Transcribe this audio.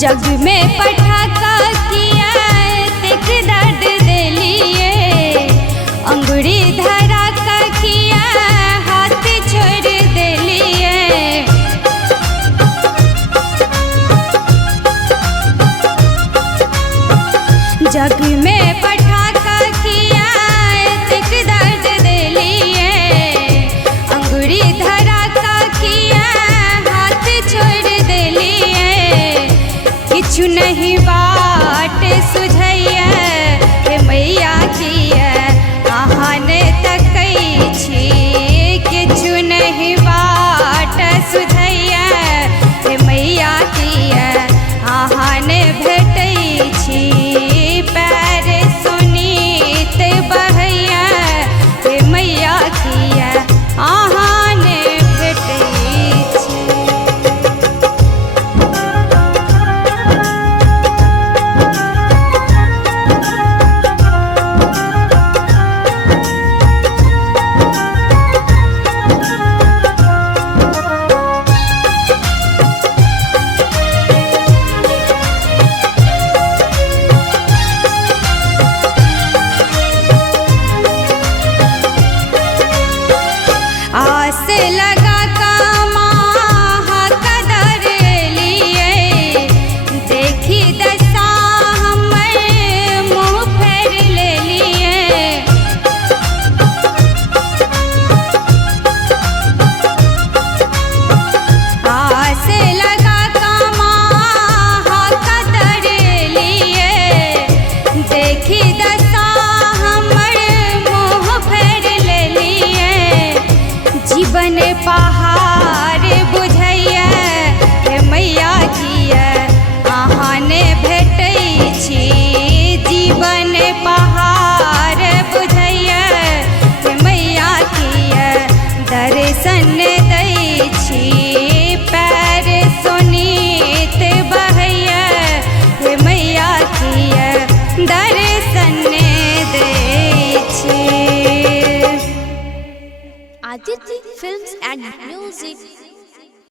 जग में पटाखा किया देख दर्द दे लिए, अंगुरी धरा का किया हाथ छोड़ दे लिए। जग में पटाखा किया देख दर्द दे लिए, अंगुरी धरा का किया हाथ छोड़ दे लिए। किछु नहीं बाट सुझैया हे मैया किया आहान तकै छी, किछु नहीं बाट सुझैया हे मैया किया आहान भेटै छी। पैर सुनीत बहैया हे मैया किया आहान भेटै छी। आस लगा कामा कदर लिए, देखी दशा हमर मुँह फेर ले लिए। आस लगा कामा कदर लिए, देखी दशा हमर मुँह फेर ले लिए। जीवन पहाड़ बुझैया हे मैया किया आहान भेटै छी। जीवन पहाड़ बुझैया हे मैया किया दर्शन दै छी। पैर सुनीत बहैया हे मैया किया दर्शन दै छी। Aditi Films and Music